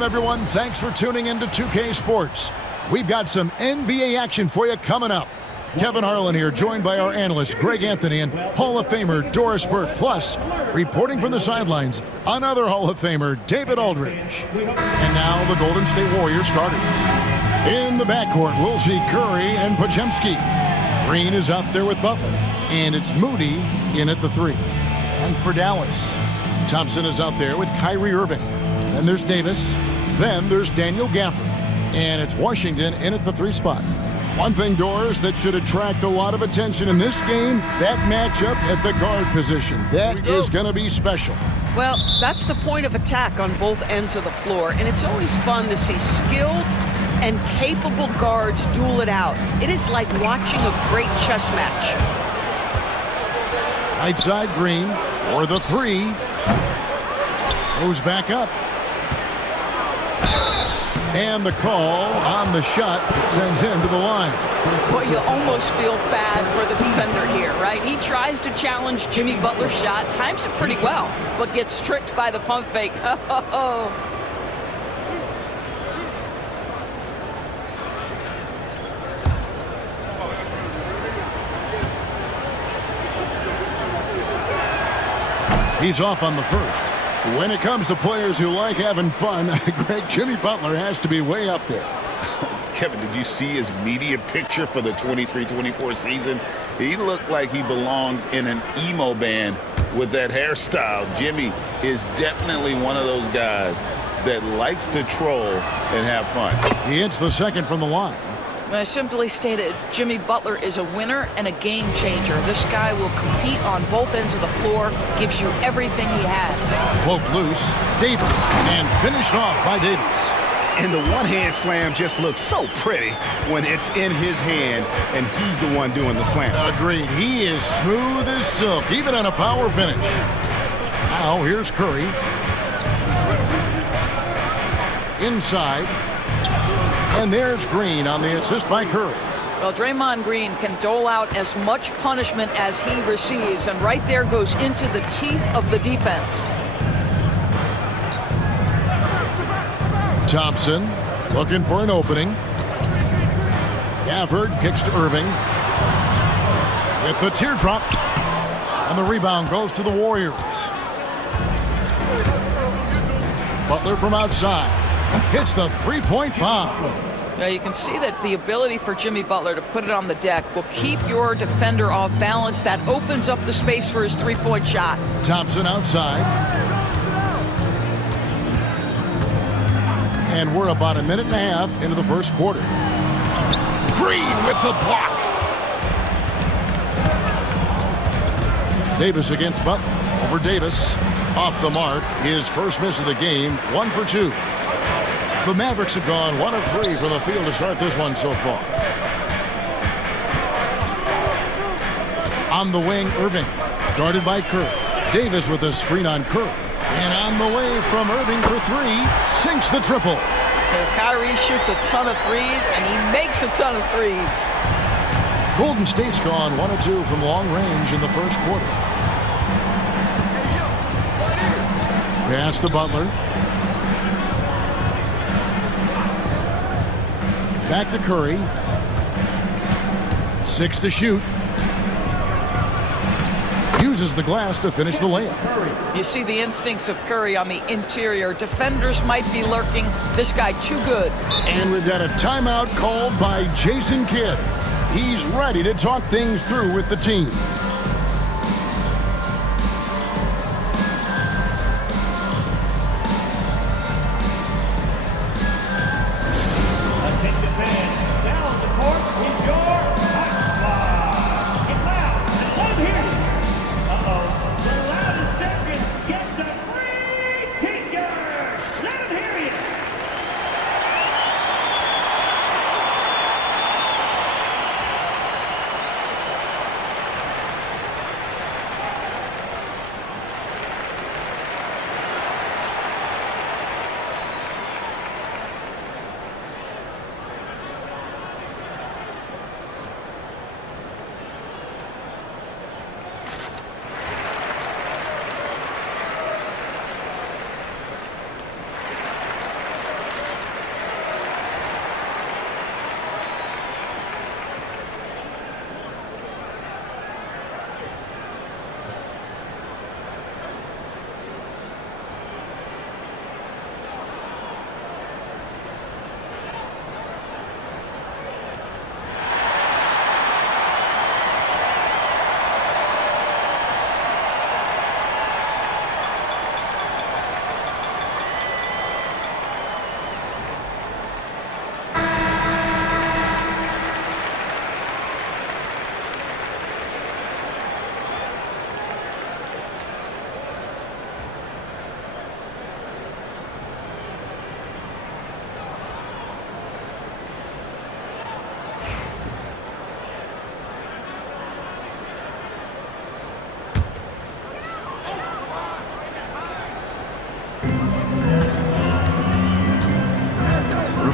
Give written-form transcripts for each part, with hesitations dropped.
Everyone, thanks for tuning in to 2K Sports. We've got some NBA action for you coming up. Kevin Harlan here, joined by our analyst Greg Anthony and Hall of Famer Doris Burke. Plus, reporting from the sidelines, another Hall of Famer, David Aldridge. And now the Golden State Warriors starters. In the backcourt, we'll see Curry and Podziemski. Green is out there with Butler, and it's Moody in at the 3. And for Dallas, Thompson is out there with Kyrie Irving. Then there's Davis. Then there's Daniel Gafford. And it's Washington in at the 3 spot. One thing, Doris, that should attract a lot of attention in this game, that matchup at the guard position. That is going to be special. Well, that's the point of attack on both ends of the floor, and it's always fun to see skilled and capable guards duel it out. It is like watching a great chess match. Right side, Green for the 3. Goes back up. And the call on the shot that sends him to the line. Well, you almost feel bad for the defender here, right? He tries to challenge Jimmy Butler's shot, times it pretty well, but gets tricked by the pump fake. He's off on the first. When it comes to players who like having fun, Greg, Jimmy Butler has to be way up there. Kevin, did you see his media picture for the 23-24 season? He looked like he belonged in an emo band with that hairstyle. Jimmy is definitely one of those guys that likes to troll and have fun. He hits the second from the line. Simply stated, Jimmy Butler is a winner and a game changer. This guy will compete on both ends of the floor, gives you everything he has. Poked loose, Davis, and finished off by Davis. And the one-hand slam just looks so pretty when it's in his hand and he's the one doing the slam. Agreed. He is smooth as silk, even on a power finish. Now here's Curry. Inside. And there's Green on the assist by Curry. Well, Draymond Green can dole out as much punishment as he receives, and right there goes into the teeth of the defense. Thompson looking for an opening. Gafford kicks to Irving. With the teardrop. And the rebound goes to the Warriors. Butler from outside. Hits the three-point bomb. Now you can see that the ability for Jimmy Butler to put it on the deck will keep your defender off balance. That opens up the space for his three-point shot. Thompson outside. And we're about a minute and a half into the first quarter. Green with the block. Davis against Butler. Over Davis. Off the mark. His first miss of the game. 1 for 2. The Mavericks have gone 1 of 3 from the field to start this one so far. On the wing, Irving. Guarded by Curry. Davis with a screen on Curry. And on the way from Irving for 3. Sinks the triple. Kyrie shoots a ton of threes, and he makes a ton of threes. Golden State's gone 1 of 2 from long range in the first quarter. Pass to Butler. Back to Curry. 6 to shoot. Uses the glass to finish the layup. You see the instincts of Curry on the interior. Defenders might be lurking. This guy too good. And we've got a timeout called by Jason Kidd. He's ready to talk things through with the team.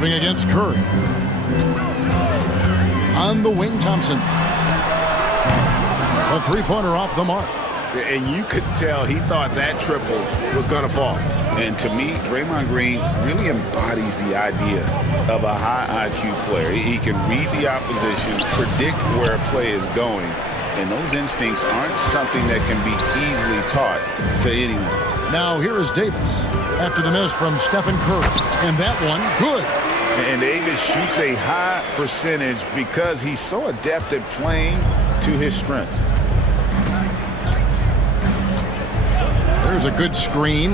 Irving against Curry. On the wing, Thompson. A three-pointer off the mark. And you could tell he thought that triple was going to fall. And to me, Draymond Green really embodies the idea of a high IQ player. He can read the opposition, predict where a play is going, and those instincts aren't something that can be easily taught to anyone. Now here is Davis after the miss from Stephen Curry. And that one, good. And Davis shoots a high percentage because he's so adept at playing to his strengths. There's a good screen.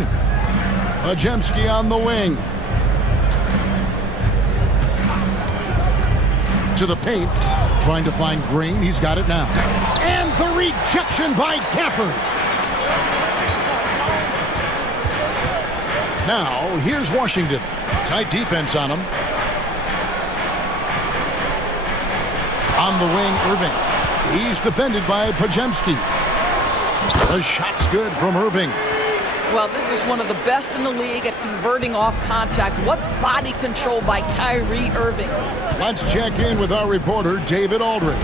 Podziemski on the wing. To the paint. Trying to find Green. He's got it now. And the rejection by Gafford. Now, here's Washington. Tight defense on him. On the wing, Irving. He's defended by Podziemski. The shot's good from Irving. Well, this is one of the best in the league at converting off contact. What body control by Kyrie Irving. Let's check in with our reporter, David Aldridge.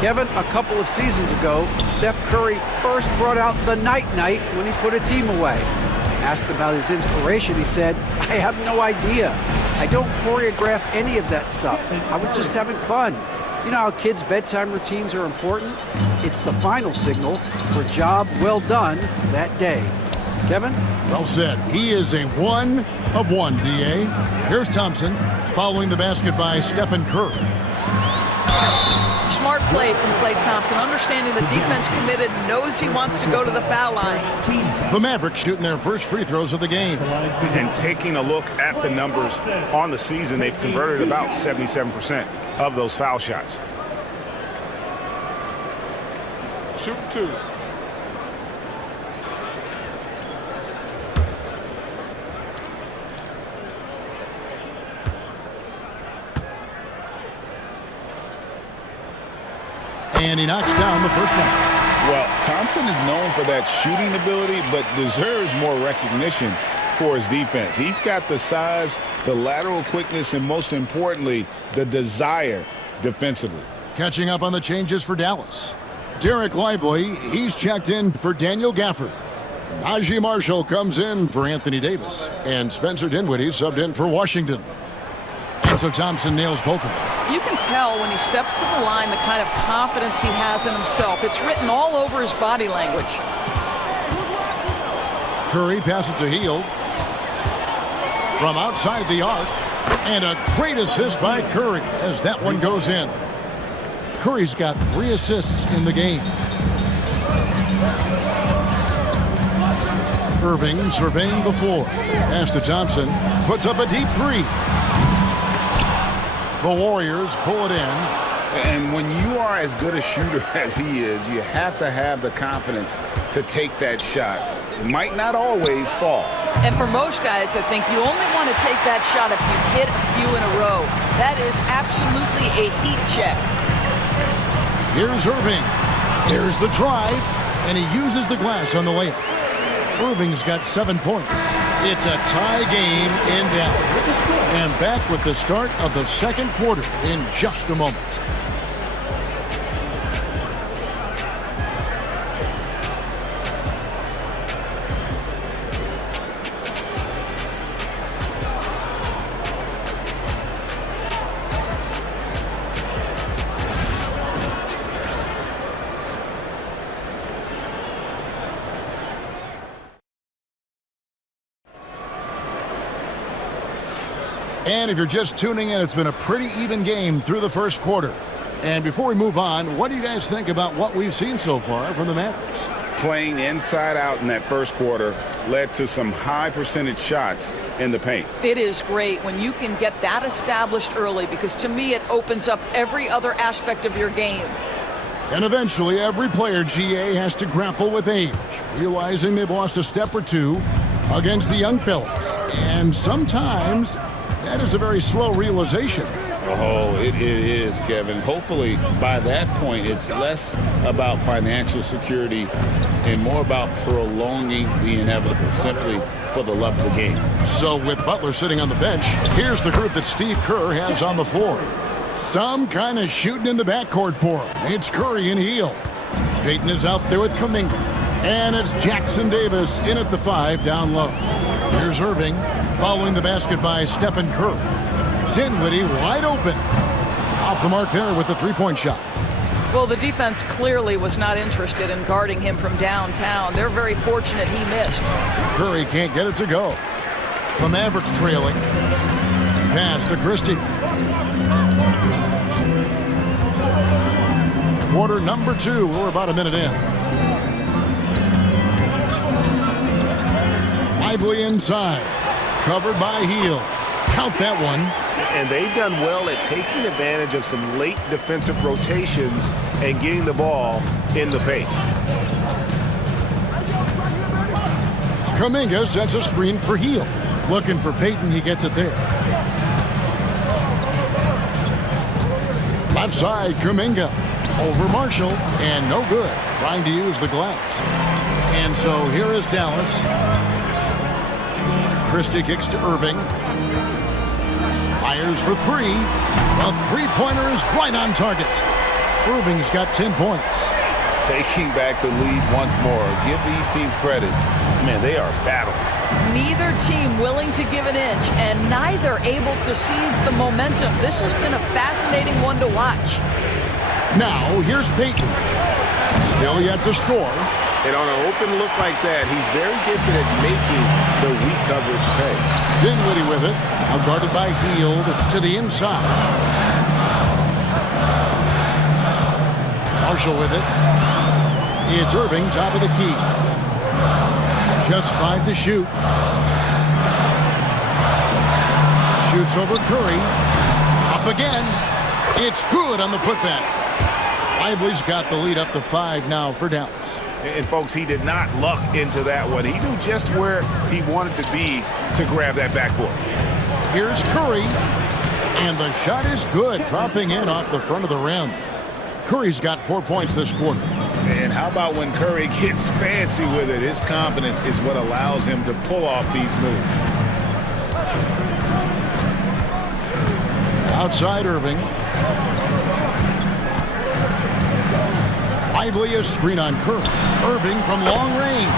Kevin, a couple of seasons ago, Steph Curry first brought out the night-night when he put a team away. Asked about his inspiration, he said, "I have no idea. I don't choreograph any of that stuff. I was just having fun." You know how kids' bedtime routines are important? It's the final signal for a job well done that day. Kevin? Well said. He is a 1 of 1, D.A. Here's Thompson following the basket by Stephen Curry. Smart play from Klay Thompson, understanding the defense committed, knows he wants to go to the foul line. The Mavericks shooting their first free throws of the game. And taking a look at the numbers on the season, they've converted about 77% of those foul shots. Shoot two. And he knocks down the first one. Well, Thompson is known for that shooting ability, but deserves more recognition for his defense. He's got the size, the lateral quickness, and most importantly, the desire defensively. Catching up on the changes for Dallas. Derek Lively, he's checked in for Daniel Gafford. Najee Marshall comes in for Anthony Davis. And Spencer Dinwiddie subbed in for Washington. And so Thompson nails both of them. You can tell when he steps to the line the kind of confidence he has in himself. It's written all over his body language. Curry passes to Hield. From outside the arc. And a great assist by Curry as that one goes in. Curry's got 3 assists in the game. Irving surveying the floor. Pass to Thompson. Puts up a deep 3. The Warriors pull it in. And when you are as good a shooter as he is, you have to have the confidence to take that shot. It might not always fall. And for most guys, I think you only want to take that shot if you've hit a few in a row. That is absolutely a heat check. Here's Irving. There's the drive, and he uses the glass on the layup. Irving's got 7 points. It's a tie game in Dallas. And back with the start of the second quarter in just a moment. And if you're just tuning in, it's been a pretty even game through the first quarter. And before we move on, what do you guys think about what we've seen so far from the Mavericks? Playing inside out in that first quarter led to some high percentage shots in the paint. It is great when you can get that established early, because to me it opens up every other aspect of your game. And eventually every player, GA, has to grapple with age, realizing they've lost a step or two against the young fellas. And sometimes that is a very slow realization. Oh, it is, Kevin. Hopefully, by that point, it's less about financial security and more about prolonging the inevitable, simply for the love of the game. So with Butler sitting on the bench, here's the group that Steve Kerr has on the floor. Some kind of shooting in the backcourt for him. It's Curry and Hield. Payton is out there with Kuminga. And it's Jackson Davis in at the 5 down low. Here's Irving following the basket by Stephen Curry. Dinwiddie wide open. Off the mark there with the three-point shot. Well, the defense clearly was not interested in guarding him from downtown. They're very fortunate he missed. Curry can't get it to go. The Mavericks trailing. Pass to Christie. Quarter number 2. We're about a minute in. Lively inside. Covered by Hield. Count that one. And they've done well at taking advantage of some late defensive rotations and getting the ball in the paint. Kuminga sets a screen for Hield. Looking for Payton, he gets it there. Left side, Kuminga. Over Marshall, and no good. Trying to use the glass. And so here is Dallas. Christie kicks to Irving. Fires for 3. A three-pointer is right on target. Irving's got 10 points. Taking back the lead once more. Give these teams credit. Man, they are battling. Neither team willing to give an inch, and neither able to seize the momentum. This has been a fascinating one to watch. Now, here's Payton. Still yet to score. And on an open look like that, he's very gifted at making the weak coverage pay. Dinwiddie with it. Now guarded by Hield to the inside. Marshall with it. It's Irving, top of the key. Just 5 to shoot. Shoots over Curry. Up again. It's good on the putback. Lively's got the lead up to 5 now for Dallas. And folks, he did not luck into that one. He knew just where he wanted to be to grab that backboard. Here's Curry. And the shot is good, dropping in off the front of the rim. Curry's got 4 points this quarter. And how about when Curry gets fancy with it? His confidence is what allows him to pull off these moves. Outside Irving. Lively a screen on Curry. Irving from long range.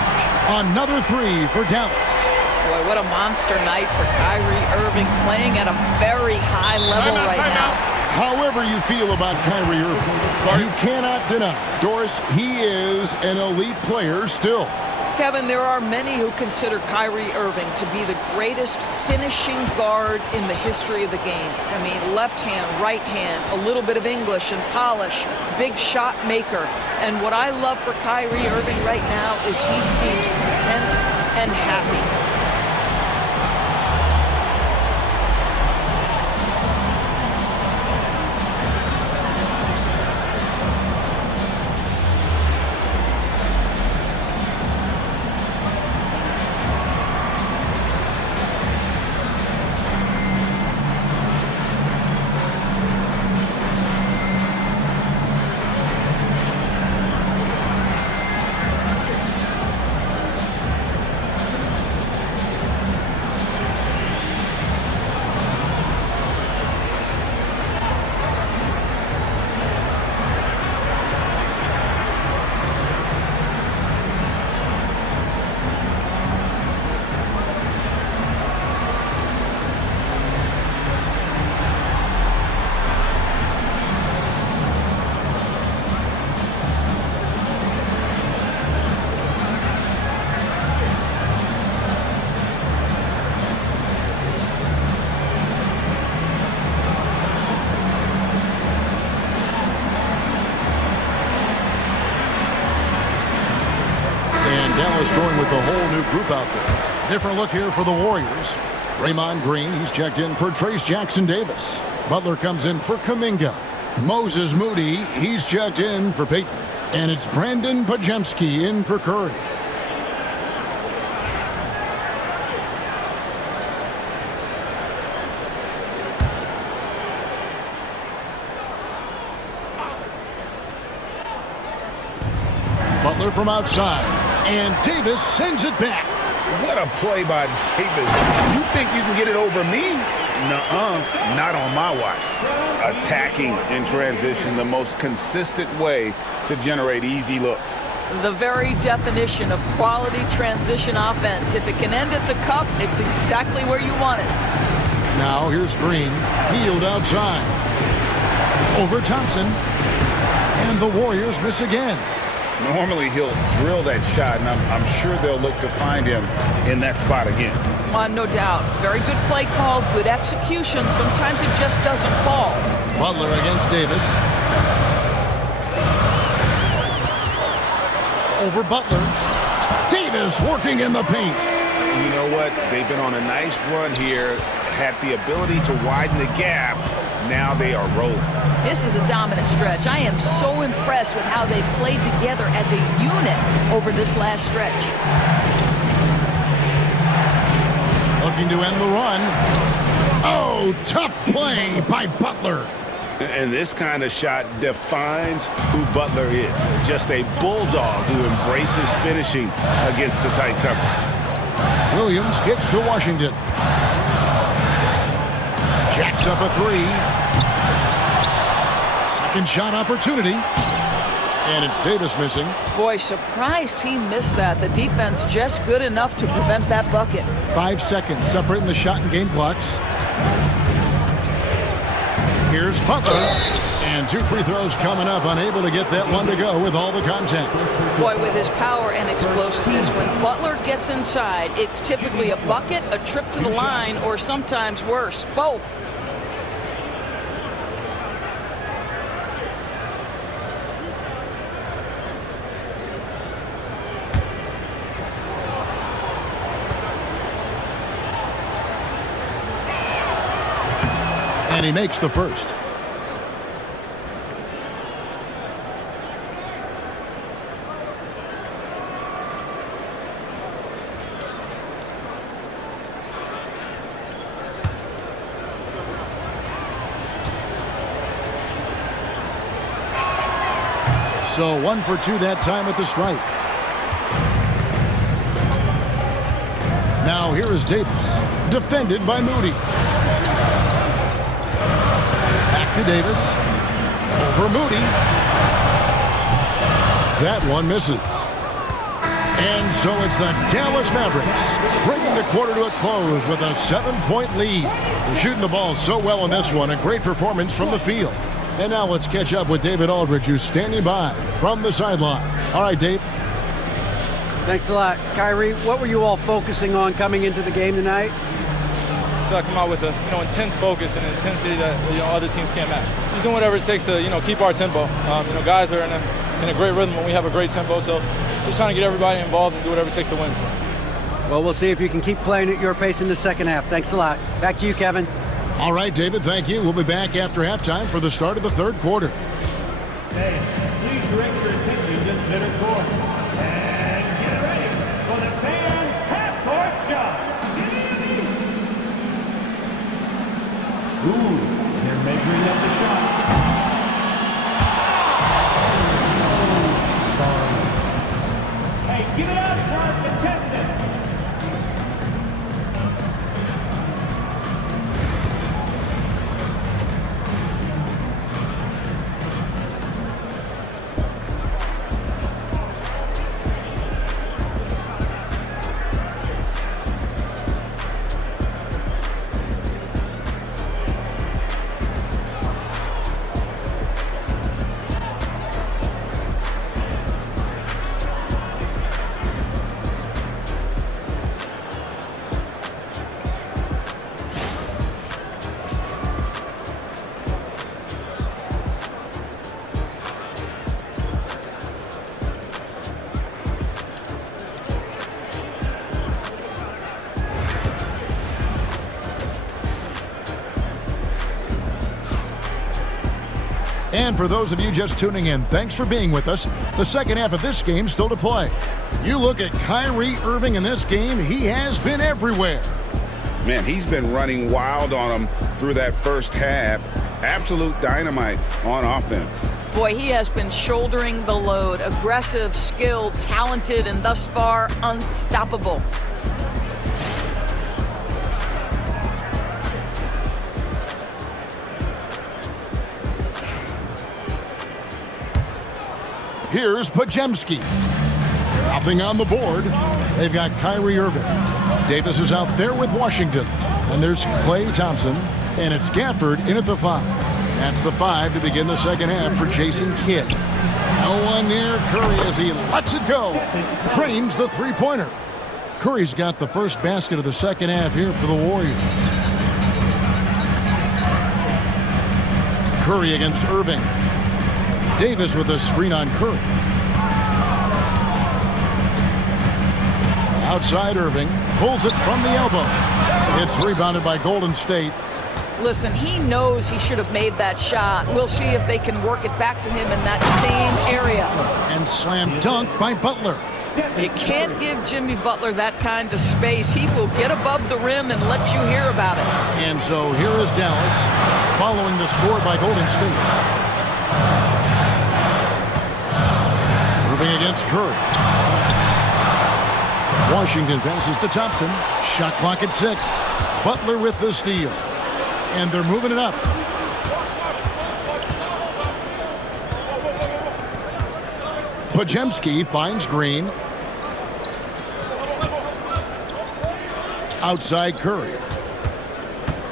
Another 3 for Dallas. Boy, what a monster night for Kyrie Irving, playing at a very high level right now. However you feel about Kyrie Irving, you cannot deny, Doris, he is an elite player still. Kevin, there are many who consider Kyrie Irving to be the greatest finishing guard in the history of the game. I mean, left hand, right hand, a little bit of English and polish, big shot maker. And what I love for Kyrie Irving right now is he seems content and happy. Dallas going with a whole new group out there. Different look here for the Warriors. Draymond Green, he's checked in for Trace Jackson Davis. Butler comes in for Kuminga. Moses Moody, he's checked in for Payton. And it's Brandon Pajemski in for Curry. Butler from outside. And Davis sends it back. What a play by Davis. You think you can get it over me? Nuh-uh, not on my watch. Attacking in transition, the most consistent way to generate easy looks. The very definition of quality transition offense. If it can end at the cup, it's exactly where you want it. Now here's Green, healed outside. Over Thompson. And the Warriors miss again. Normally he'll drill that shot, and I'm sure they'll look to find him in that spot again. No doubt. Very good play call, good execution. Sometimes it just doesn't fall. Butler against Davis. Over Butler. Davis working in the paint. And you know what? They've been on a nice run here, had the ability to widen the gap. Now they are rolling. This is a dominant stretch. I am so impressed with how they've played together as a unit over this last stretch. Looking to end the run. Oh, tough play by Butler. And this kind of shot defines who Butler is. Just a bulldog who embraces finishing against the tight cover. Williams kicks to Washington. Jacks up a three. Second shot opportunity. And it's Davis missing. Boy, surprised he missed that. The defense just good enough to prevent that bucket. 5 seconds separating the shot and game clocks. Here's Butler. And 2 free throws coming up. Unable to get that one to go with all the contact. Boy, with his power and explosiveness, when Butler gets inside, it's typically a bucket, a trip to the line, or sometimes worse, both. And he makes the first. So 1 for 2 that time at the stripe. Now here is Davis, defended by Moody. To Davis. Over Moody. That one misses. And so it's the Dallas Mavericks bringing the quarter to a close with a 7-point lead. They're shooting the ball so well in this one. A great performance from the field. And now let's catch up with David Aldridge, who's standing by from the sideline. All right, Dave. Thanks a lot. Kyrie, what were you all focusing on coming into the game tonight? To come out with a intense focus and intensity that other teams can't match. Just doing whatever it takes to keep our tempo. Guys are in a great rhythm when we have a great tempo. So just trying to get everybody involved and do whatever it takes to win. Well, we'll see if you can keep playing at your pace in the second half. Thanks a lot. Back to you, Kevin. All right, David. Thank you. We'll be back after halftime for the start of the third quarter. Hey, please direct your attention to center court and get ready for the fan half-court shot. Ooh, they're measuring up the shot. Hey, give it up for our contestant. And for those of you just tuning in, thanks for being with us. The second half of this game still to play. You look at Kyrie Irving in this game, he has been everywhere. Man, he's been running wild on him through that first half. Absolute dynamite on offense. Boy, he has been shouldering the load. Aggressive, skilled, talented, and thus far unstoppable. Here's Pajemski. Nothing on the board. They've got Kyrie Irving. Davis is out there with Washington. And there's Klay Thompson. And it's Gafford in at the 5. That's the 5 to begin the second half for Jason Kidd. No one near Curry as he lets it go. Drains the three-pointer. Curry's got the first basket of the second half here for the Warriors. Curry against Irving. Davis with a screen on Curry. Outside Irving. Pulls it from the elbow. It's rebounded by Golden State. Listen, he knows he should have made that shot. We'll see if they can work it back to him in that same area. And slam dunk by Butler. You can't give Jimmy Butler that kind of space. He will get above the rim and let you hear about it. And so here is Dallas following the score by Golden State. Irving against Curry. Washington passes to Thompson. Shot clock at 6. Butler with the steal. And they're moving it up. Pajemski finds Green. Outside Curry.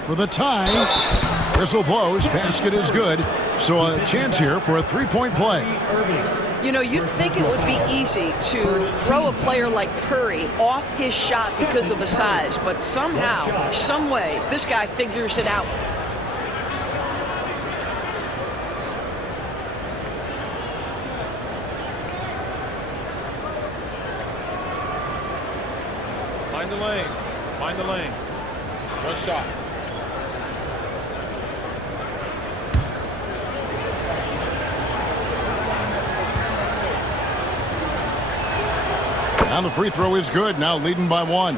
For the tie. Whistle blows. Basket is good. So a chance here for a three-point play. You know, you'd think it would be easy to throw a player like Curry off his shot because of the size, but somehow, some way, this guy figures it out. Mind the lanes. Mind the lanes. One shot. And the free throw is good, now leading by 1.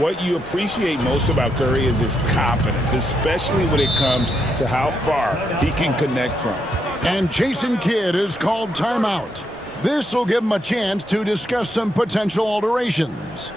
What you appreciate most about Curry is his confidence, especially when it comes to how far he can connect from. And Jason Kidd is called timeout. This will give him a chance to discuss some potential alterations.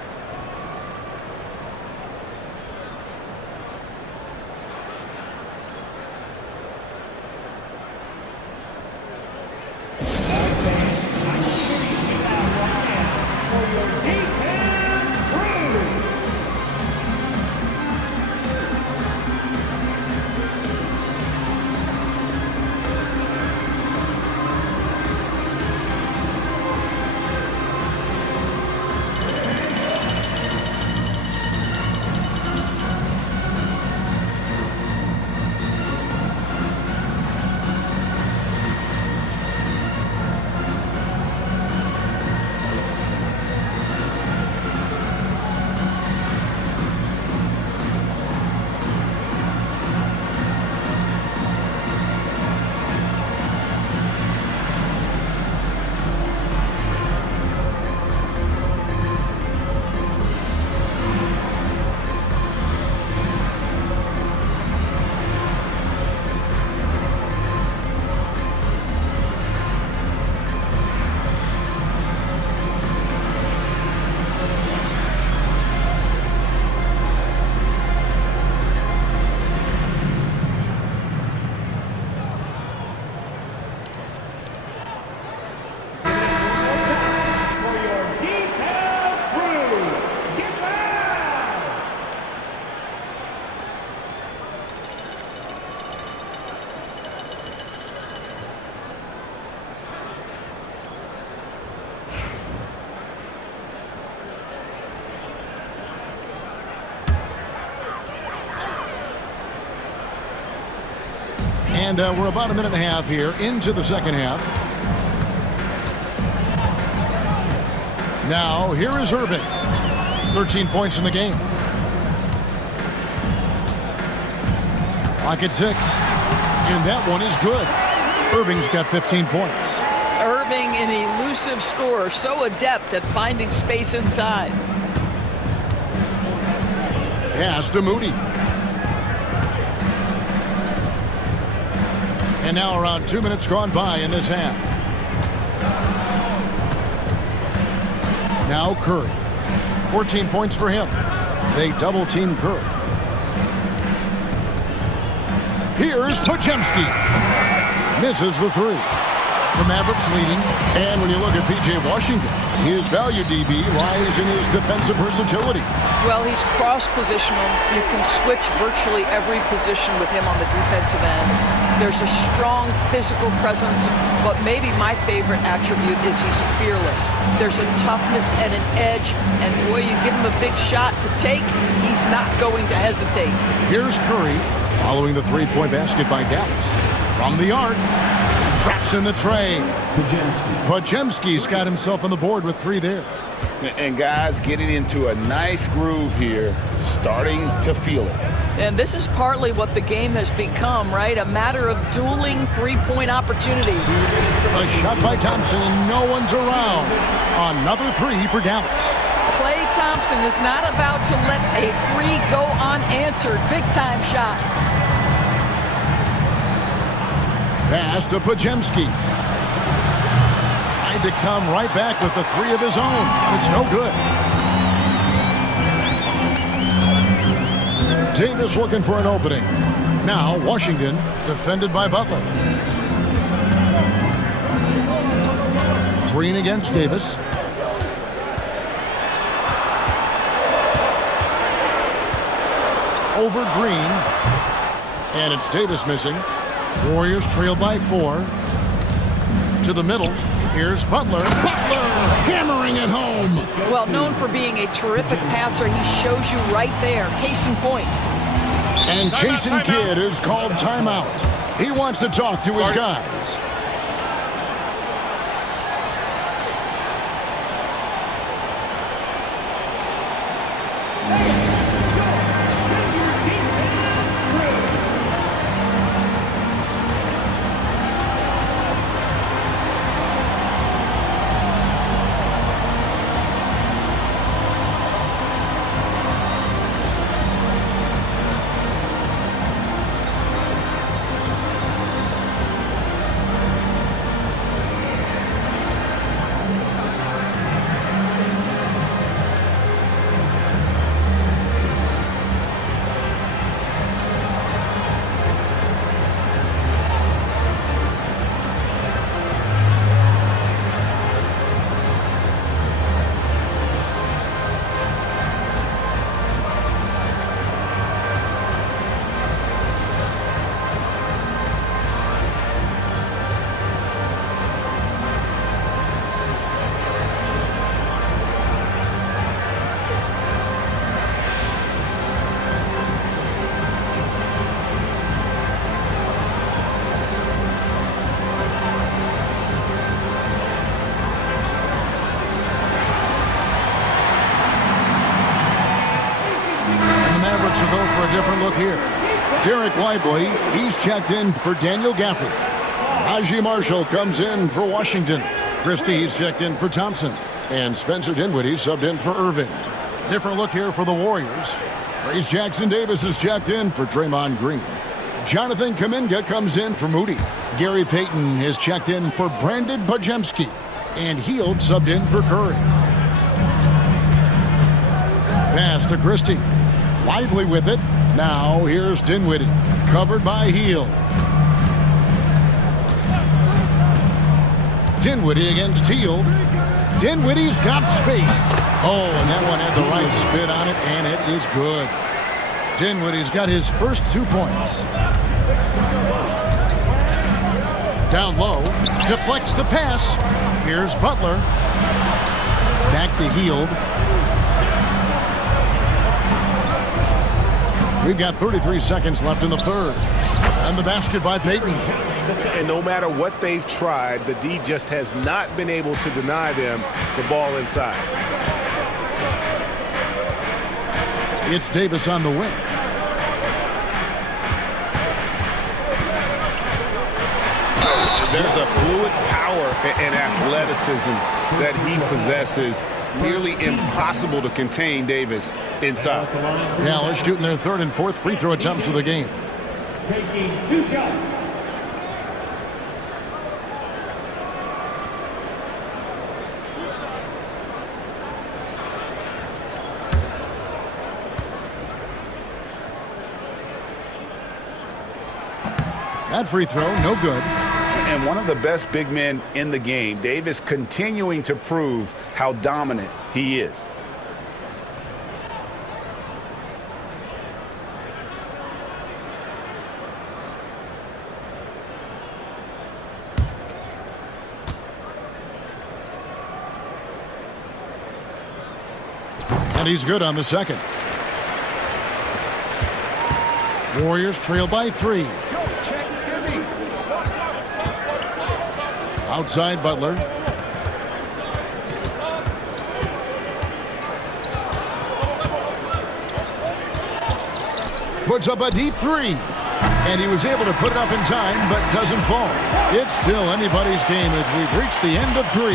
And we're about a minute and a half here into the second half. Now, here is Irving. 13 points in the game. Clock at 6. And that one is good. Irving's got 15 points. Irving, an elusive scorer, so adept at finding space inside. Pass to Moody. And now around 2 minutes gone by in this half. Now Curry. 14 points for him. They double-team Curry. Here's Podziemski. Misses the three. The Mavericks leading. And when you look at P.J. Washington, his value DB lies in his defensive versatility. Well, he's cross-positional. You can switch virtually every position with him on the defensive end. There's a strong physical presence, but maybe my favorite attribute is he's fearless. There's a toughness and an edge, and boy, you give him a big shot to take, he's not going to hesitate. Here's Curry following the three-point basket by Dallas. From the arc, traps in the tray. Podziemski's got himself on the board with three there. And guys getting into a nice groove here, starting to feel it. And this is partly what the game has become, right? A matter of dueling three-point opportunities. A shot by Thompson, and no one's around. Another three for Dallas. Klay Thompson is not about to let a three go unanswered. Big-time shot. Pass to Podziemski. Tried to come right back with the three of his own, but it's no good. Davis looking for an opening. Now Washington defended by Butler. Green against Davis. Over Green. And it's Davis missing. Warriors trail by 4. To the middle. Here's Butler. Butler hammering it home. Well, known for being a terrific passer, he shows you right there. Case in point. And Jason Kidd is called timeout. He wants to talk to his guys. To go for a different look here. Derek Lively, he's checked in for Daniel Gafford. Najee Marshall comes in for Washington. Christie, he's checked in for Thompson. And Spencer Dinwiddie subbed in for Irving. Different look here for the Warriors. Trace Jackson Davis is checked in for Draymond Green. Jonathan Kuminga comes in for Moody. Gary Payton is checked in for Brandon Podziemski. And Hield subbed in for Curry. Pass to Christie. Lively with it. Now here's Dinwiddie. Covered by Hield. Dinwiddie against Hield. Dinwiddie's got space. Oh, and that one had the right spin on it, and it is good. Dinwiddie's got his first 2 points. Down low. Deflects the pass. Here's Butler. Back to Hield. We've got 33 seconds left in the third. And the basket by Payton. And no matter what they've tried, the D just has not been able to deny them the ball inside. It's Davis on the wing. There's a fluid power and athleticism that he possesses. Nearly impossible to contain Davis inside. Dallas shooting their third and fourth free throw attempts of the game. Taking 2 shots. That free throw, no good. And one of the best big men in the game, Davis continuing to prove how dominant he is. And he's good on the second. Warriors trail by 3. Outside Butler. Puts up a deep 3. And he was able to put it up in time, but doesn't fall. It's still anybody's game as we've reached the end of 3.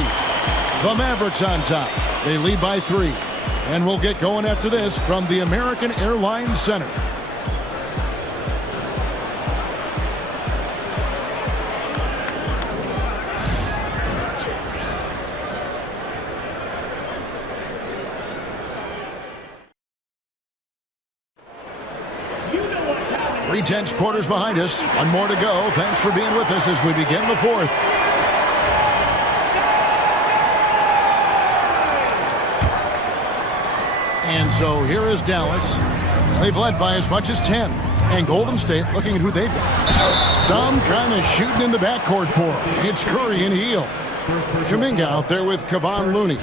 The Mavericks on top. They lead by 3. And we'll get going after this from the American Airlines Center. Three tense quarters behind us. One more to go. Thanks for being with us as we begin the fourth. And so here is Dallas. They've led by as much as 10. And Golden State looking at who they've got. Some kind of shooting in the backcourt for them. It's Curry and Hield. Kuminga out there with Kevon Looney.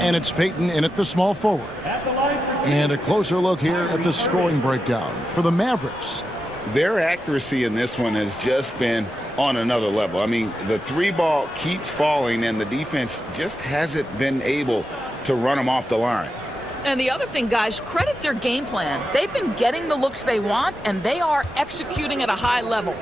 And it's Payton in at the small forward. And a closer look here at the scoring breakdown for the Mavericks. Their accuracy in this one has just been on another level. I mean, the 3-ball keeps falling, and the defense just hasn't been able to run them off the line. And the other thing, guys, credit their game plan. They've been getting the looks they want, and they are executing at a high level.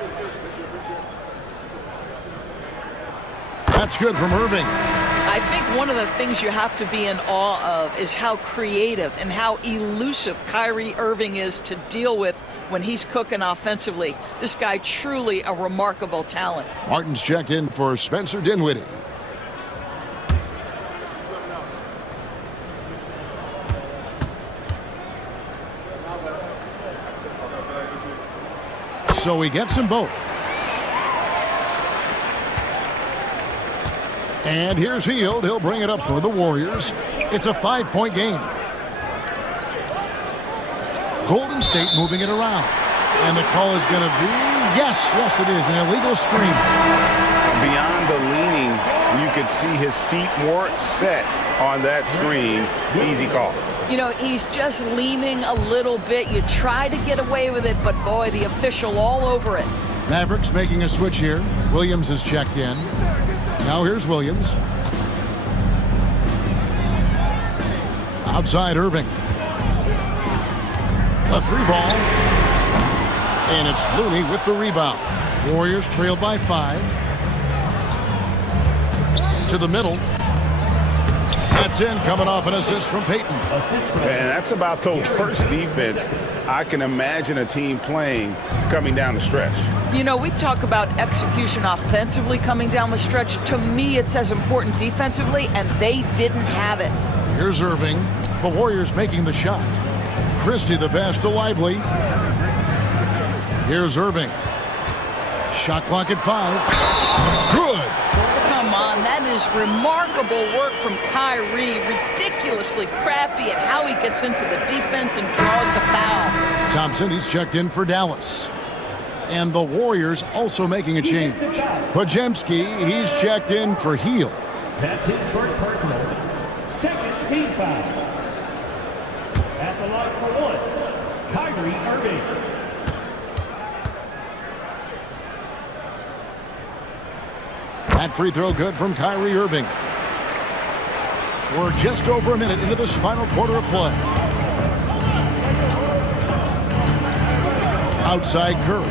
That's good from Irving. I think one of the things you have to be in awe of is how creative and how elusive Kyrie Irving is to deal with when he's cooking offensively. This guy truly a remarkable talent. Martin's checked in for Spencer Dinwiddie. So he gets them both. And here's Hield. He'll bring it up for the Warriors. It's a 5-point game. Golden State moving it around. And the call is going to be, yes, it is, an illegal screen. Beyond the leaning, you could see his feet weren't set on that screen. Easy call. You know, he's just leaning a little bit. You try to get away with it, but boy, the official all over it. Mavericks making a switch here. Williams is checked in. Now here's Williams. Outside Irving. A 3-ball. And it's Looney with the rebound. Warriors trail by 5. To the middle. That's in, coming off an assist from Payton. Man, that's about the worst defense I can imagine a team playing coming down the stretch. You know, we talk about execution offensively coming down the stretch. To me, it's as important defensively, and they didn't have it. Here's Irving. The Warriors making the shot. Christie the pass to Lively. Here's Irving. Shot clock at 5. Good. Come on, that is remarkable work from Kyrie. Ridiculously crafty at how he gets into the defense and draws the foul. Thompson, he's checked in for Dallas. And the Warriors also making a change. Podziemski, he's checked in for Hield. That's his first personal. Second team foul. At the line for 1, Kyrie Irving. That free throw good from Kyrie Irving. We're just over a minute into this final quarter of play. Outside Curry.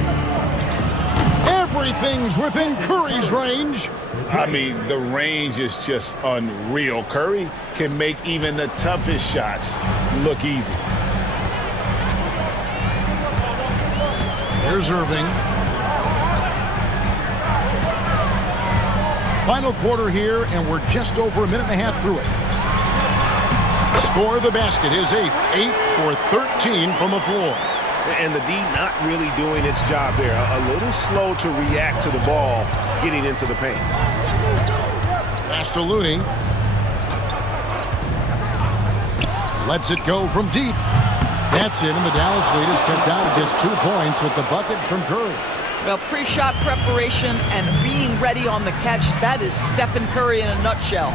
Everything's within Curry's range. I mean, the range is just unreal. Curry can make even the toughest shots look easy. Here's Irving. Final quarter here, and we're just over a minute and a half through it. Score the basket, his 8th. 8 for 13 from the floor. And the D not really doing its job there. A little slow to react to the ball getting into the paint. Pass to Looney. Lets it go from deep. That's it, and the Dallas lead is cut down to just 2 points with the bucket from Curry. Well, pre-shot preparation and being ready on the catch, that is Stephen Curry in a nutshell.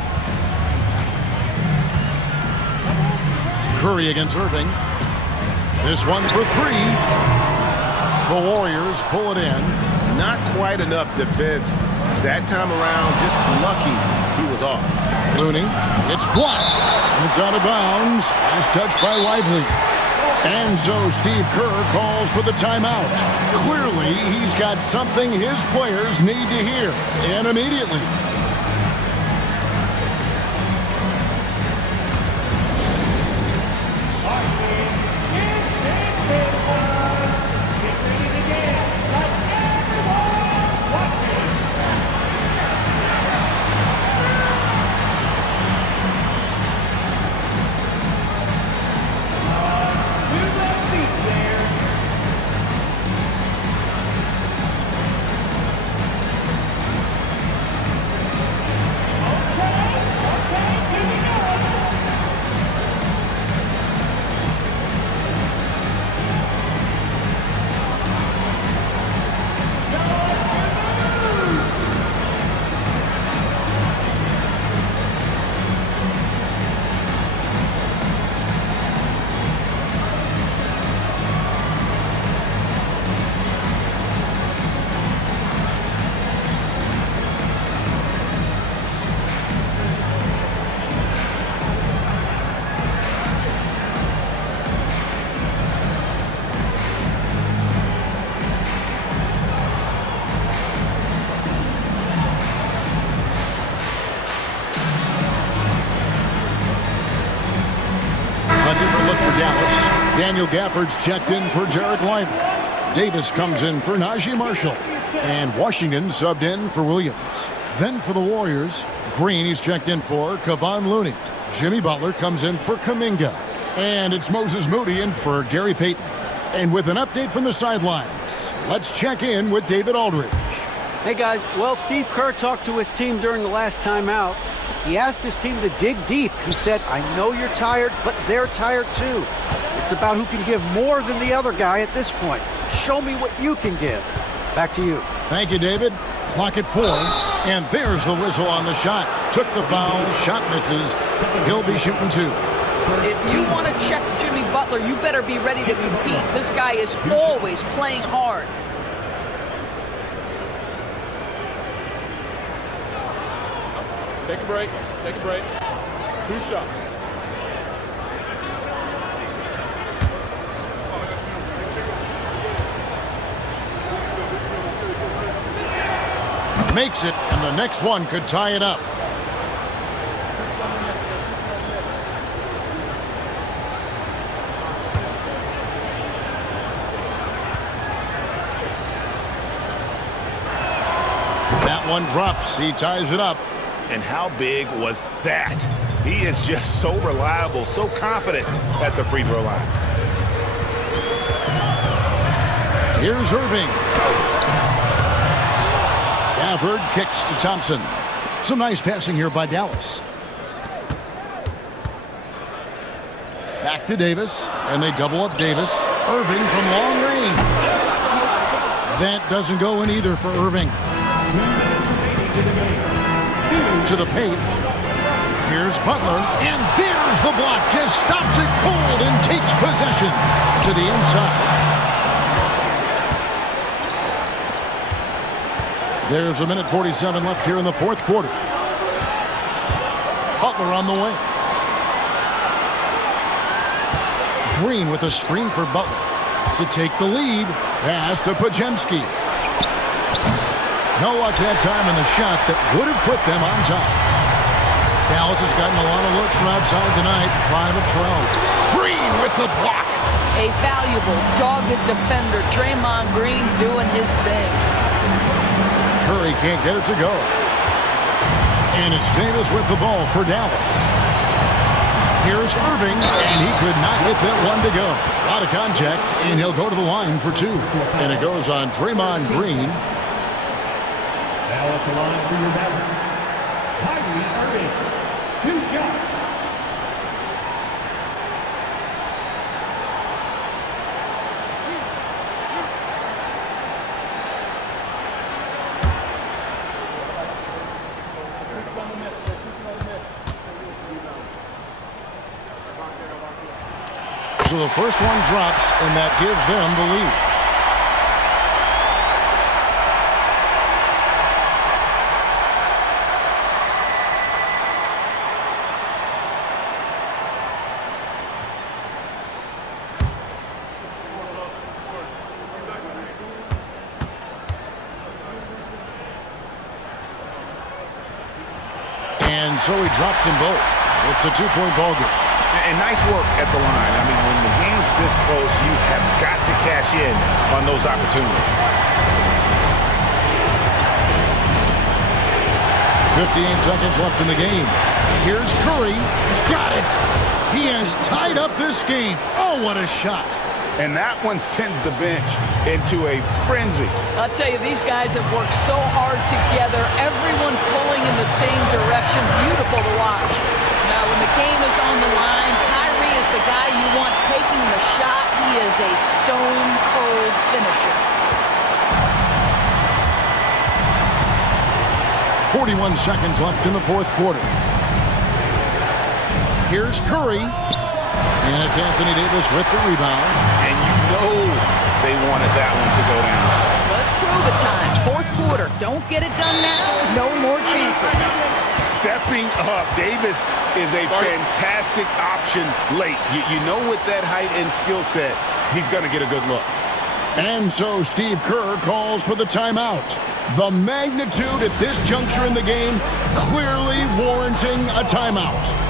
Curry against Irving. This one for 3. The Warriors pull it in. Not quite enough defense that time around. Just lucky he was off. Looney, it's blocked. It's out of bounds. Last touch by Lively. And so Steve Kerr calls for the timeout. Clearly, he's got something his players need to hear, and immediately. Dallas. Daniel Gafford's checked in for Jarek Lively. Davis comes in for Najee Marshall. And Washington subbed in for Williams. Then for the Warriors, Green he's checked in for Kevon Looney. Jimmy Butler comes in for Kuminga. And it's Moses Moody in for Gary Payton. And with an update from the sidelines, let's check in with David Aldridge. Hey guys, well, Steve Kerr talked to his team during the last timeout. He asked his team to dig deep. He said, I know you're tired, but they're tired too. It's about who can give more than the other guy at this point. Show me what you can give. Back to you. Thank you, David. Clock at 4. And there's the whistle on the shot. Took the foul, shot misses. He'll be shooting 2. If you want to check Jimmy Butler, you better be ready to compete. This guy is always playing hard. Take a break. Take a break. 2 shots. Makes it, and the next one could tie it up. That one drops. He ties it up. And how big was that? He is just so reliable, so confident at the free throw line. Here's Irving. Gafford kicks to Thompson. Some nice passing here by Dallas. Back to Davis, and they double up Davis. Irving from long range. That doesn't go in either for Irving. To the paint. Here's Butler, and there's the block. Just stops it cold and takes possession to the inside. There's a minute 47 left here in the fourth quarter. Butler on the way. Green with a screen for Butler to take the lead. Pass to Podziemski. No luck that time in the shot that would have put them on top. Dallas has gotten a lot of looks from outside tonight, 5 of 12. Green with the block. A valuable, dogged defender, Draymond Green doing his thing. Curry can't get it to go. And it's Davis with the ball for Dallas. Here's Irving, and he could not get that one to go. A lot of contact, and he'll go to the line for 2. And it goes on Draymond Green. Now at the line for your Mavericks, Irving. 2 shots. So the first one drops, and that gives them the lead. And so he drops them both. It's a 2-point ball game. And nice work at the line. I mean, when the game's this close, you have got to cash in on those opportunities. 58 seconds left in the game. Here's Curry. Got it. He has tied up this game. Oh, what a shot. And that one sends the bench into a frenzy. I'll tell you, these guys have worked so hard together. Everyone pulling in the same direction. Beautiful to watch. Now, when the game is on the line, Kyrie is the guy you want taking the shot. He is a stone-cold finisher. 41 seconds left in the fourth quarter. Here's Curry. And it's Anthony Davis with the rebound. And you know they wanted that one to go down. Let's prove it time. Fourth quarter. Don't get it done now. No more chances. Stepping up. Davis is a fantastic option late. You know with that height and skill set, he's going to get a good look. And so Steve Kerr calls for the timeout. The magnitude at this juncture in the game clearly warranting a timeout.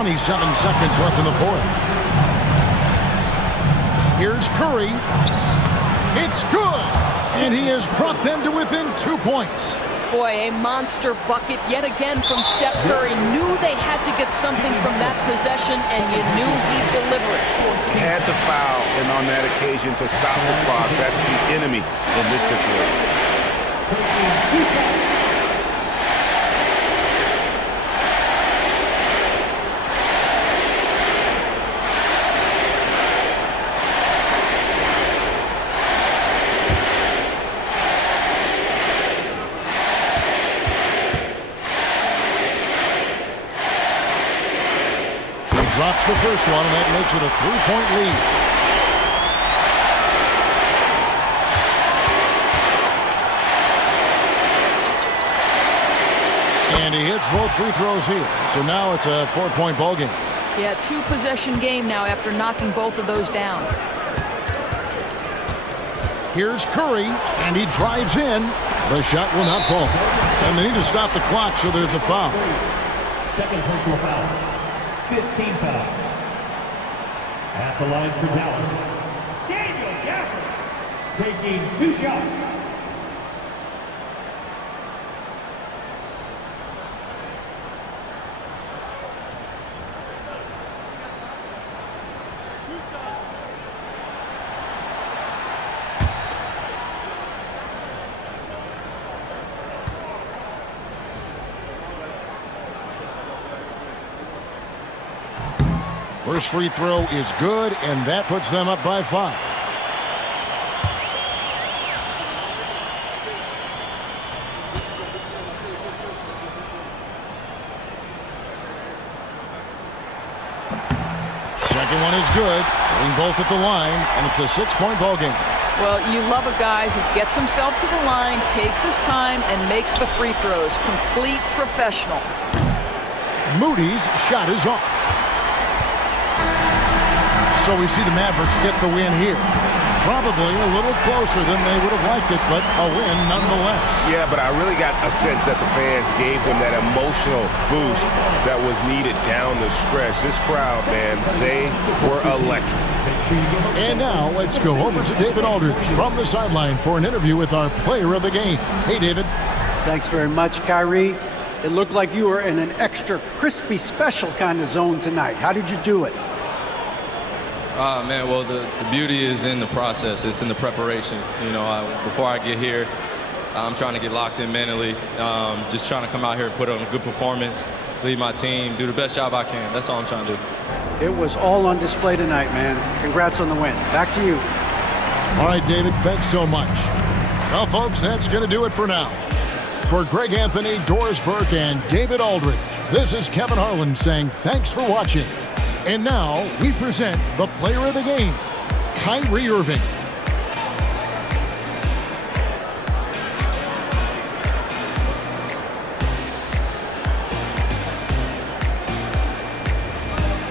.27 seconds left in the fourth. Here's Curry. It's good! And he has brought them to within 2 points. Boy, a monster bucket yet again from Steph Curry. Knew they had to get something from that possession, and you knew he'd deliver it. Had to foul, and on that occasion to stop the clock. That's the enemy in this situation. drops the first one, and that makes it a 3-point lead. And he hits both free throws here. So now it's a 4-point ball game. Yeah, 2-possession game now after knocking both of those down. Here's Curry, and he drives in. The shot will not fall. And they need to stop the clock, so there's a foul. Second personal foul. 15 foul. At the line for Dallas, Daniel Gafford taking 2 shots. First free throw is good, and that puts them up by 5. Second one is good, hitting both at the line, and it's a 6-point ball game. Well, you love a guy who gets himself to the line, takes his time, and makes the free throws. Complete professional. Moody's shot is off. So we see the Mavericks get the win here. Probably a little closer than they would have liked it, but a win nonetheless. Yeah, but I really got a sense that the fans gave them that emotional boost that was needed down the stretch. This crowd, man, they were electric. And now let's go over to David Aldridge from the sideline for an interview with our player of the game. Hey, David. Thanks very much, Kyrie. It looked like you were in an extra crispy special kind of zone tonight. How did you do it? Man, well, the beauty is in the process. It's in the preparation. You know, before I get here, I'm trying to get locked in mentally. Just trying to come out here and put on a good performance, lead my team, do the best job I can. That's all I'm trying to do. It was all on display tonight, man. Congrats on the win. Back to you. All right, David, thanks so much. Well, folks, that's going to do it for now. For Greg Anthony, Doris Burke, and David Aldridge, this is Kevin Harlan saying thanks for watching. And now we present the player of the game, Kyrie Irving.